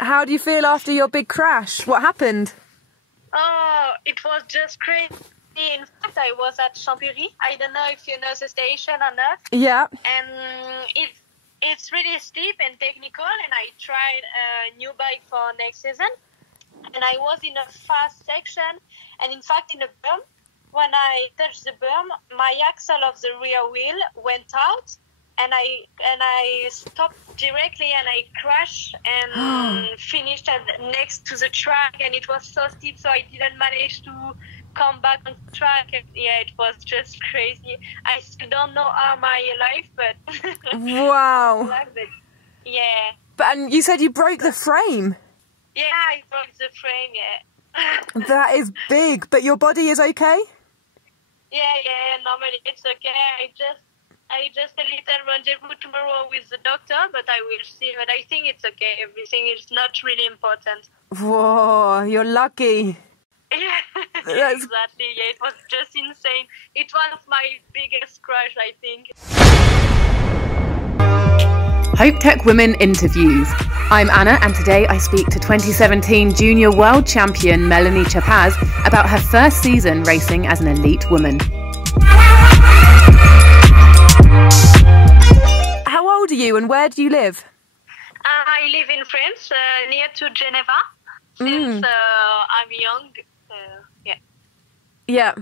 How do you feel after your big crash? What happened? Oh, it was just crazy. In fact, I was at Chambéry. I don't know if you know the station or not. Yeah. And it's really steep and technical, and I tried a new bike for next season. And I was in a fast section, and in fact in a berm. When I touched the berm, my axle of the rear wheel went out, and I stopped directly, and I crashed and finished next to the track, and it was so steep, so I didn't manage to come back on track. And yeah, it was just crazy. I still don't know how I'm alive, but wow. Yeah. And you said you broke the frame. Yeah, I broke the frame. Yeah. That is big, but your body is okay? Yeah, normally it's okay. I just a little rendezvous tomorrow with the doctor, but I will see. But I think it's okay. Everything is not really important. Whoa, you're lucky. Yeah, exactly. Yeah, it was just insane. It was my biggest crush, I think. Hopetech Women Interviews. I'm Anna, and today I speak to 2017 Junior World Champion Melanie Chappaz about her first season racing as an elite woman. How old are you and where do you live? I live in France, near to Geneva, since I'm young. Yeah. Yeah.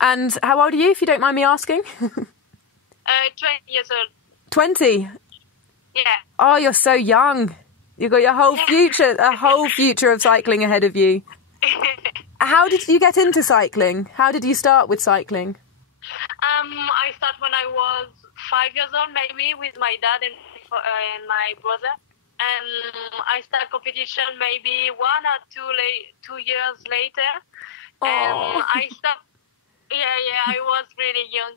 And how old are you, if you don't mind me asking? 20 years old. 20? Yeah. Oh, you're so young. You've got your whole future, a whole future of cycling ahead of you. How did you get into cycling? How did you start with cycling? I started when I was 5 years old, maybe, with my dad and my brother. And I started competition maybe 1 or 2 years later. Oh. And I stopped. Yeah, I was really young.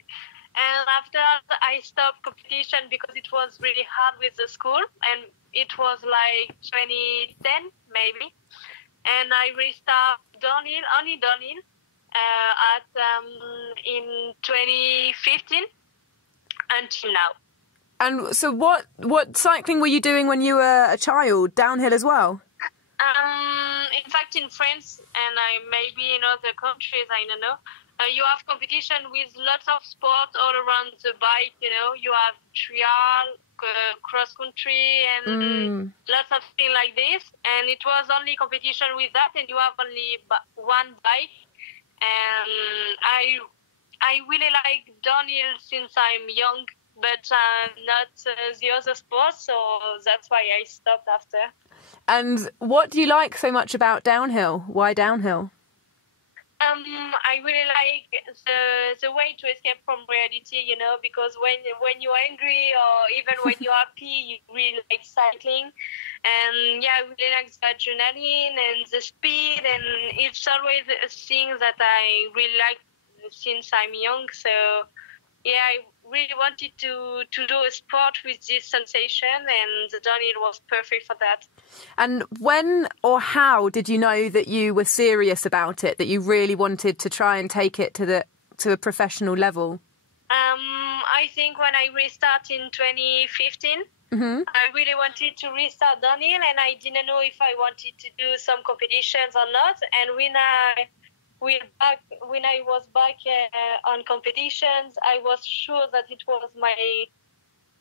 And after I stopped competition because it was really hard with the school, and it was like 2010 maybe. And I restarted only downhill, in 2015 until now. And so what cycling were you doing when you were a child? Downhill as well? In fact, in France and maybe in other countries, I don't know. You have competition with lots of sports all around the bike, you know. You have trial, cross-country, and lots of things like this. And it was only competition with that, and you have only one bike. And I really like downhill since I'm young, but not the other sports, so that's why I stopped after. And what do you like so much about downhill? Why downhill? I really like the way to escape from reality, you know, because when you're angry or even when you're happy, you really like cycling. And yeah, I really like the adrenaline and the speed, and it's always a thing that I really like since I'm young. So yeah, I really wanted to do a sport with this sensation, and the downhill was perfect for that. And when or how did you know that you were serious about it, that you really wanted to try and take it to a professional level? I think when I restarted in 2015, I really wanted to restart downhill, and I didn't know if I wanted to do some competitions or not. And when I was back on competitions, I was sure that it was my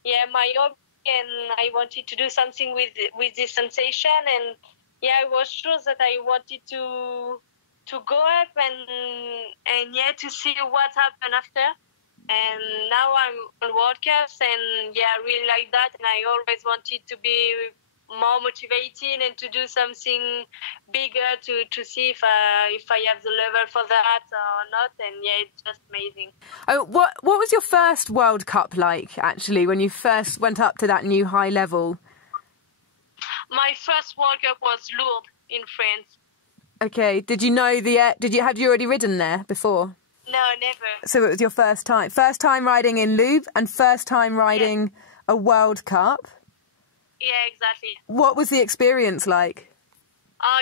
hobby, and I wanted to do something with this sensation. And yeah, I was sure that I wanted to go up and to see what happened after. And now I'm on World Cups, and yeah, I really like that. And I always wanted to be more motivated and to do something bigger to see if I have the level for that or not. And yeah, it's just amazing. Oh, what was your first World Cup like, actually, when you first went up to that new high level? My first World Cup was Lourdes in France. Okay. Did you know had you already ridden there before? No, never. So it was your first time riding in Lourdes and first time riding a World Cup? Yeah, exactly. What was the experience like?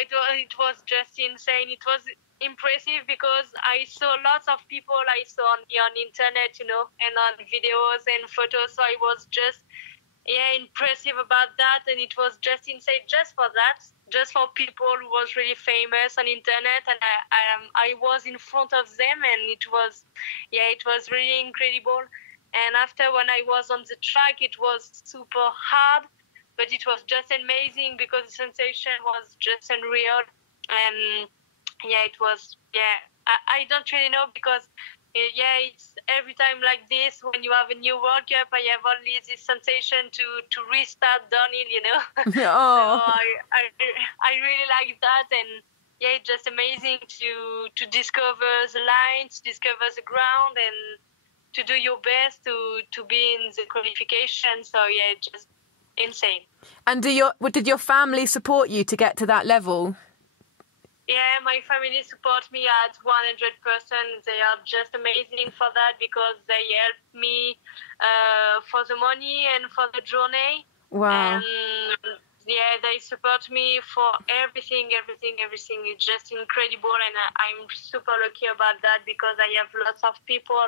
It was just insane. It was impressive because I saw lots of people I saw on internet, you know, and on videos and photos. So I was just, impressive about that, and it was just insane just for that, just for people who was really famous on internet, and I was in front of them, and it was really incredible. And after, when I was on the track, it was super hard, but it was just amazing because the sensation was just unreal. And it was, I don't really know, because it's every time like this, when you have a new World Cup, I have only this sensation to restart downhill, you know. Oh. So I really like that, and it's just amazing to discover the lines, discover the ground, and to do your best to be in the qualification. So it's just insane. And did your family support you to get to that level? Yeah, my family support me at 100%. They are just amazing for that, because they help me for the money and for the journey. Wow. And they support me for everything. It's just incredible, and I'm super lucky about that, because I have lots of people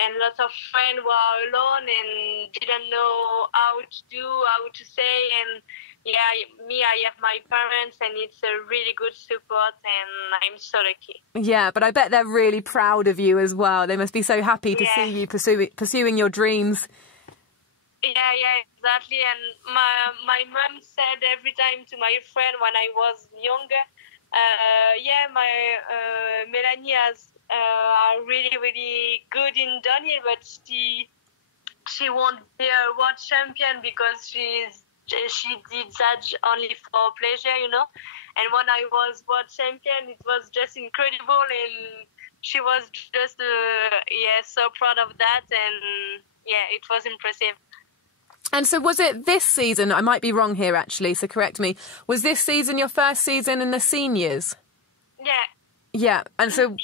and lots of friends who are alone and didn't know how to do, how to say, and I have my parents, and it's a really good support, and I'm so lucky. Yeah, but I bet they're really proud of you as well. They must be so happy to see you pursuing your dreams. Yeah, exactly. And my mom said every time to my friend when I was younger, Melanie are really, really good in downhill, but she won't be a world champion, because she did that only for pleasure, you know. And when I was world champion, it was just incredible, and she was just so proud of that, and it was impressive. And so was it this season, I might be wrong here actually, so correct me, was this season your first season in the seniors? Yeah. Yeah, and so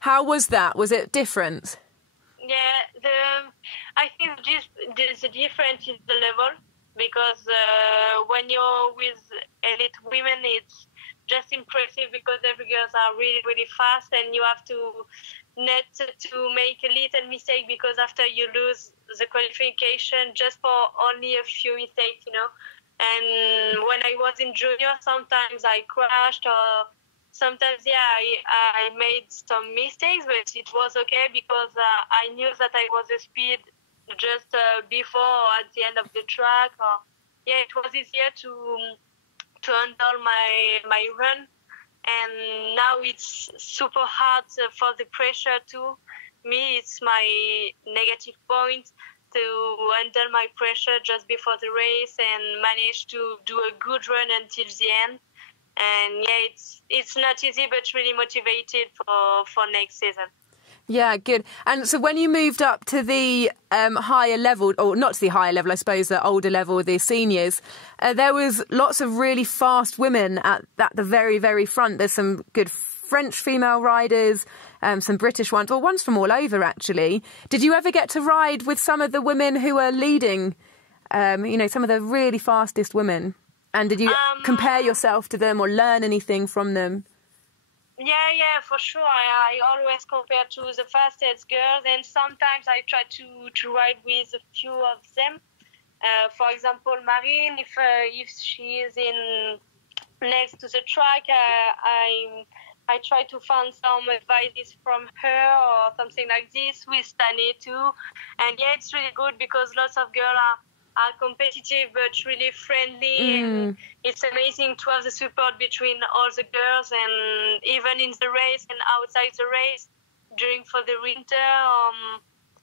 how was that? Was it different? Yeah, I think the difference is the level, because when you're with elite women, it's just impressive, because every girls are really, really fast, and you have to not to make a little mistake, because after you lose the qualification just for only a few mistakes, you know. And when I was in junior, sometimes I crashed, or sometimes, I made some mistakes, but it was okay, because I knew that I was a speed just before or at the end of the track. It was easier to handle my run. And now it's super hard for the pressure too. Me, it's my negative point, to handle my pressure just before the race and manage to do a good run until the end. And it's not easy, but really motivated for next season. Yeah, good. And so when you moved up to the higher level, or not to the higher level, I suppose, the older level, the seniors, there was lots of really fast women at the very, very front. There's some good French female riders, some British ones, or ones from all over, actually. Did you ever get to ride with some of the women who are leading, some of the really fastest women? And did you compare yourself to them or learn anything from them? Yeah, for sure. I always compare to the fastest girls, and sometimes I try to ride with a few of them. For example, Marine, if she is in next to the track, I try to find some advice from her or something like this with Tane too. And it's really good, because lots of girls are competitive but really friendly, and it's amazing to have the support between all the girls, and even in the race and outside the race, during for the winter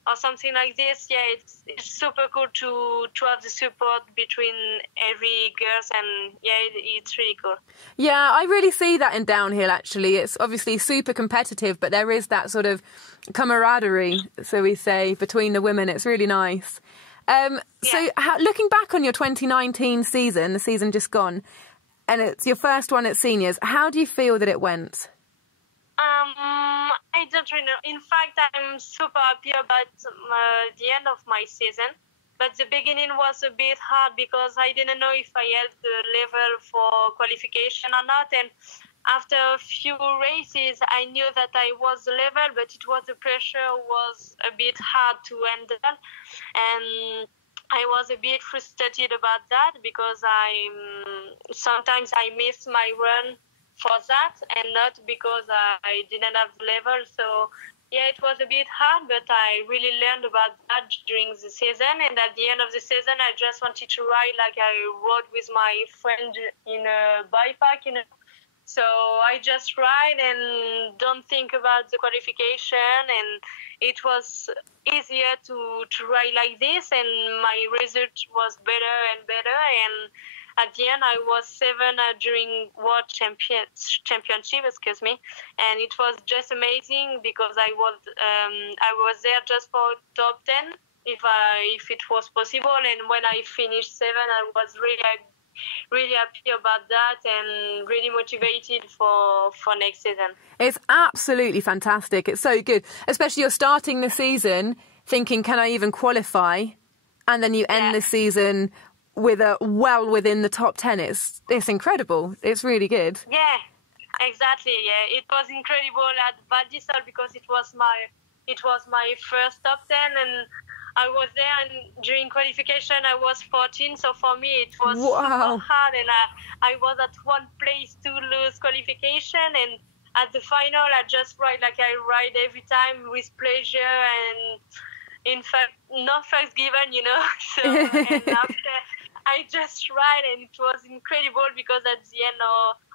or something like this. It's super cool to have the support between every girls, and it's really cool. Yeah, I really see that in downhill actually. It's obviously super competitive, but there is that sort of camaraderie, so we say, between the women. It's really nice. So looking back on your 2019 season, the season just gone, and it's your first one at seniors, how do you feel that it went? I don't really know. In fact, I'm super happy about the end of my season, but the beginning was a bit hard, because I didn't know if I had the level for qualification or not. And after a few races, I knew that I was the level, but the pressure was a bit hard to handle. And I was a bit frustrated about that because sometimes I miss my run for that and not because I didn't have the level. So yeah, it was a bit hard, but I really learned about that during the season. And at the end of the season, I just wanted to ride like I rode with my friend in a bike park, So I just ride and don't think about the qualification, and it was easier to ride like this, and my result was better and better. And at the end, I was 7 during World Championship, and it was just amazing because I was there just for top 10 if it was possible. And when I finished 7, I was really happy about that and really motivated for next season. It's absolutely fantastic. It's so good, especially you're starting the season thinking, can I even qualify? And then you end the season with within the top 10. It's incredible. It's really good. Yeah, exactly. Yeah, it was incredible at Val d'Isole because it was my first top 10, and I was there, and during qualification I was 14, so for me it was super hard, and I was at one place to lose qualification, and at the final I just ride like I ride every time with pleasure, and in fact no fucks given, So and after I just ride, and it was incredible because at the end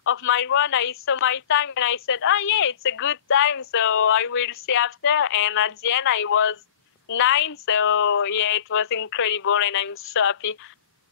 of my run I saw my time and I said, yeah, it's a good time, so I will see after, and at the end I was 9, so yeah, it was incredible, and I'm so happy.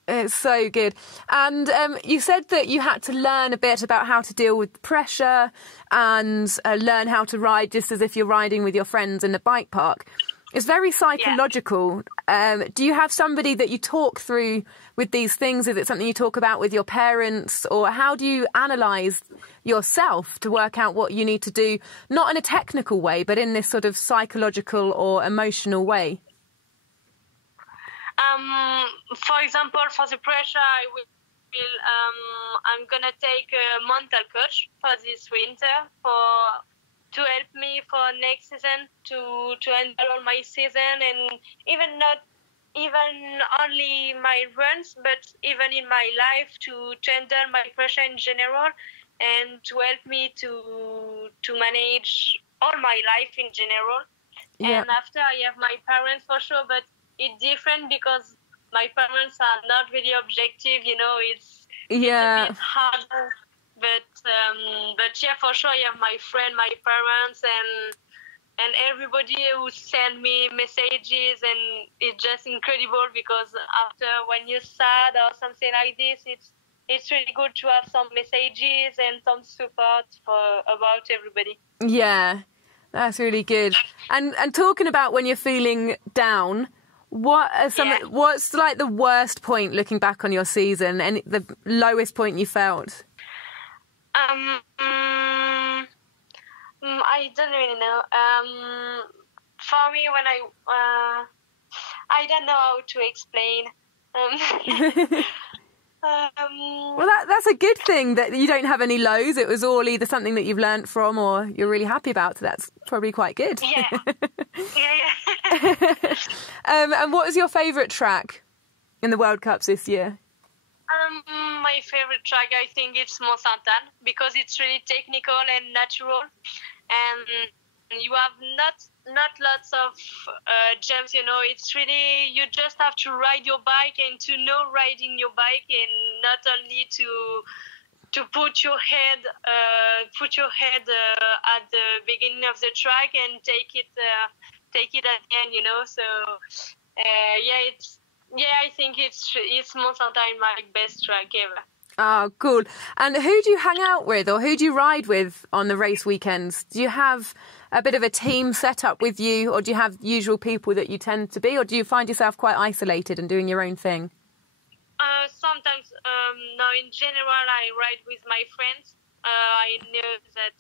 It's so good. And you said that you had to learn a bit about how to deal with pressure and learn how to ride just as if you're riding with your friends in the bike park. It's very psychological. Yeah. Do you have somebody that you talk through with these things? Is it something you talk about with your parents, or how do you analyse yourself to work out what you need to do, not in a technical way, but in this sort of psychological or emotional way? For example, for the pressure, I'm gonna take a mental coach for this winter to help me for next season to handle all my season, and even not even only my runs, but even in my life to handle my pressure in general, and to help me to manage all my life in general. Yeah. And after I have my parents for sure, but it's different because my parents are not really objective, it's a bit harder. But yeah, for sure, I have my friend, my parents, and everybody who send me messages, and it's just incredible because after when you're sad or something like this, it's really good to have some messages and some support about everybody. Yeah, that's really good. And talking about when you're feeling down, what's like the worst point looking back on your season, and the lowest point you felt? I don't really know. For me, when I don't know how to explain. Well, that's a good thing that you don't have any lows. It was all either something that you've learnt from or you're really happy about. So that's probably quite good. Yeah. And what was your favourite track in the World Cups this year? My favorite track, I think it's Mont Saint-Anne because it's really technical and natural, and you have not lots of jumps. It's really, you just have to ride your bike and to know riding your bike, and not only to put your head at the beginning of the track and take it at the end. So I think it's Mont Saint-Anne, my best track ever. Oh, cool. And who do you hang out with, or who do you ride with on the race weekends? Do you have a bit of a team set up with you, or do you have usual people that you tend to be, or do you find yourself quite isolated and doing your own thing? Sometimes, no, in general, I ride with my friends. I know that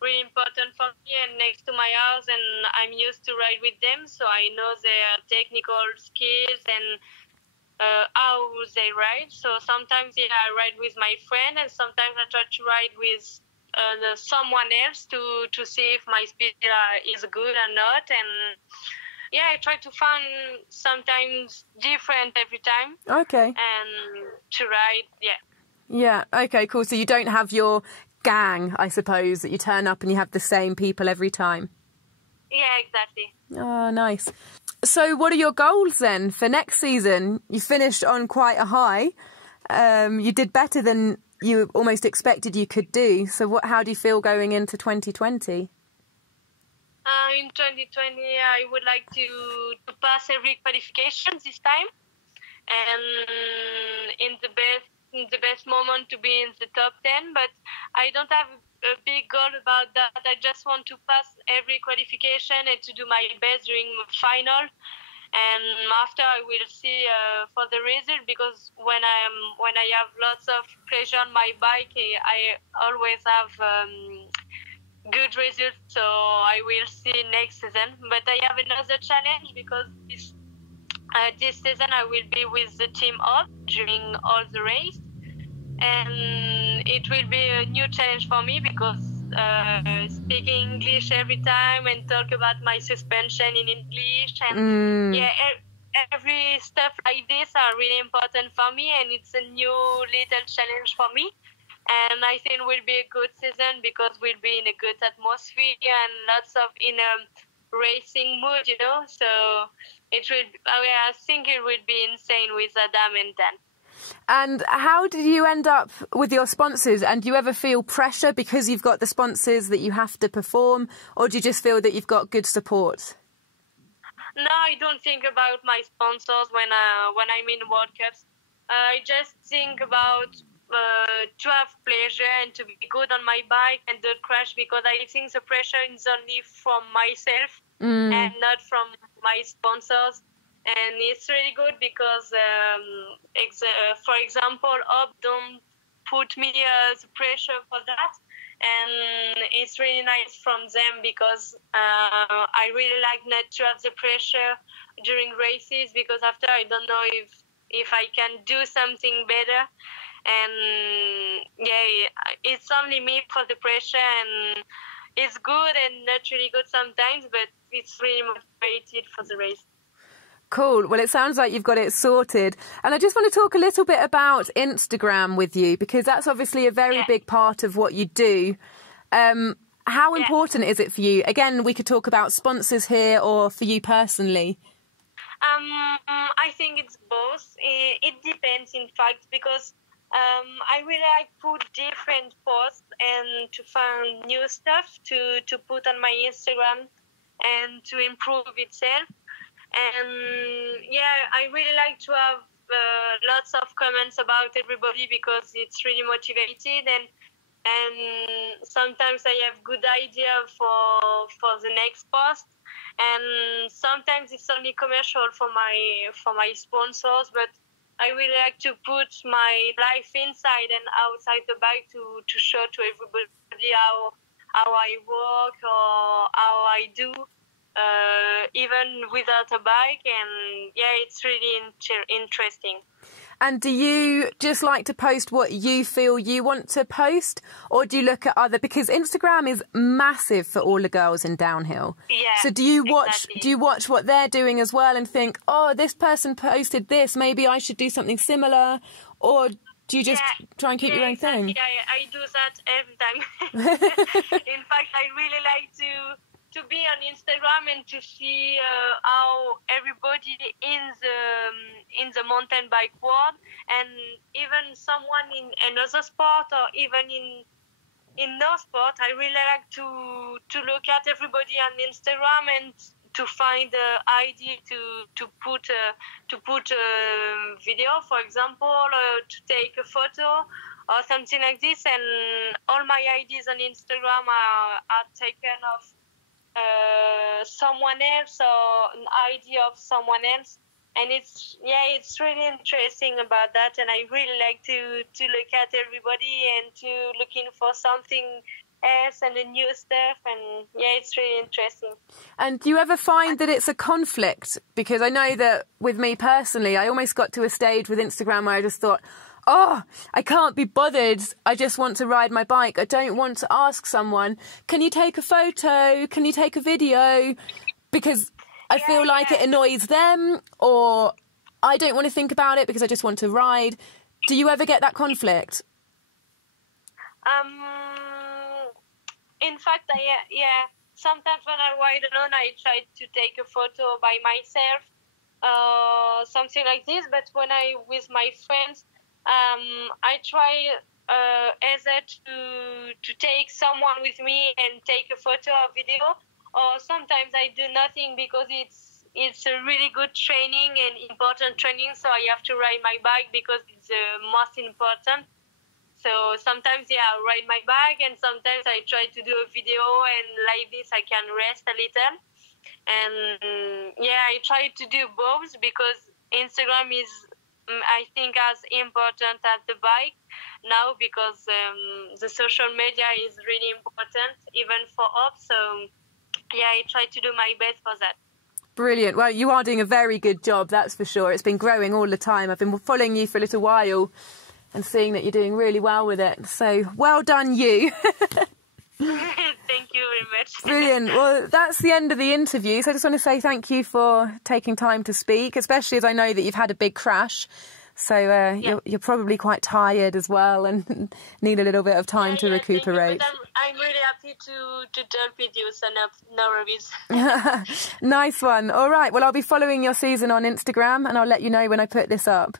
really important for me and next to my house, and I'm used to ride with them, so I know their technical skills and how they ride. So sometimes I ride with my friend, and sometimes I try to ride with someone else to see if my speed is good or not. I try to find sometimes different every time. Okay. And to ride, Yeah, okay, cool. So you don't have your gang, I suppose, that you turn up and you have the same people every time? Yeah, exactly. Oh, nice. So what are your goals then for next season? You finished on quite a high. You did better than you almost expected you could do. So how do you feel going into 2020? In 2020, I would like to pass every qualification this time, and in the best moment to be in the top 10. But I don't have a big goal about that. I just want to pass every qualification and to do my best during the final. And after I will see for the result, because when I have lots of pressure on my bike, I always have good results. So I will see next season. But I have another challenge because this season I will be with the team up during all the race, and it will be a new challenge for me because speaking English every time and talk about my suspension in English and every stuff like this are really important for me, and it's a new little challenge for me. And I think it will be a good season because we'll be in a good atmosphere and lots of in a racing mood, So it will. I think it will be insane with Adam and Dan. And how did you end up with your sponsors? And do you ever feel pressure because you've got the sponsors that you have to perform, or do you just feel that you've got good support? No, I don't think about my sponsors when I'm in World Cups. I just think about to have pleasure and to be good on my bike and don't crash, because I think the pressure is only from myself and not from my sponsors. And it's really good because, for example, Up don't put me the pressure for that. And it's really nice from them because I really like not to have the pressure during races, because after I don't know if I can do something better. And it's only me for the pressure, and it's good and not really good sometimes, but it's really motivated for the race. Cool. Well, it sounds like you've got it sorted. And I just want to talk a little bit about Instagram with you, because that's obviously a very big part of what you do. How important is it for you? Again, we could talk about sponsors here or for you personally. I think it's both. It depends, in fact, because I really like put different posts and to find new stuff to put on my Instagram and to improve itself. And I really like to have lots of comments about everybody because it's really motivated, and sometimes I have good idea for the next post, and sometimes it's only commercial for my sponsors, but I really like to put my life inside and outside the bike to show to everybody how I work or how I do. Even without a bike, and it's really interesting. And do you just like to post what you feel you want to post, or do you look at other, because Instagram is massive for all the girls in downhill. So do you watch what they're doing as well and think, oh, this person posted this, maybe I should do something similar, or do you just try and keep your own thing? I do that every time. In fact, I really like to be on Instagram and to see how everybody in the mountain bike world, and even someone in another sport or even in no sport, I really like to look at everybody on Instagram and to find the idea to put a video, for example, to take a photo or something like this. And all my ideas on Instagram are taken off someone else or an idea of someone else, and it's really interesting about that. And I really like to look at everybody and to looking for something else and the new stuff, and it's really interesting. And do you ever find that it's a conflict? Because I know that with me personally, I almost got to a stage with Instagram where I just thought, oh, I can't be bothered. I just want to ride my bike. I don't want to ask someone, can you take a photo? Can you take a video? Because I feel like it annoys them, or I don't want to think about it because I just want to ride. Do you ever get that conflict? In fact, sometimes when I ride alone, I try to take a photo by myself, something like this. But when I with my friends, I try either to take someone with me and take a photo or video, or sometimes I do nothing because it's a really good training and important training. So I have to ride my bike because it's the most important. So sometimes, I ride my bike, and sometimes I try to do a video, and like this I can rest a little. And I try to do both because Instagram is, I think, as important as the bike now, because the social media is really important, even for us. So I try to do my best for that. Brilliant. Well, you are doing a very good job, that's for sure. It's been growing all the time. I've been following you for a little while and seeing that you're doing really well with it. So, well done, you. Thank you very much. Brilliant. Well, that's the end of the interview. So I just want to say thank you for taking time to speak, especially as I know that you've had a big crash. So you're probably quite tired as well and need a little bit of time to recuperate. Thank you, but I'm really happy to talk with you, so no worries. Nice one. All right. Well, I'll be following your season on Instagram, and I'll let you know when I put this up.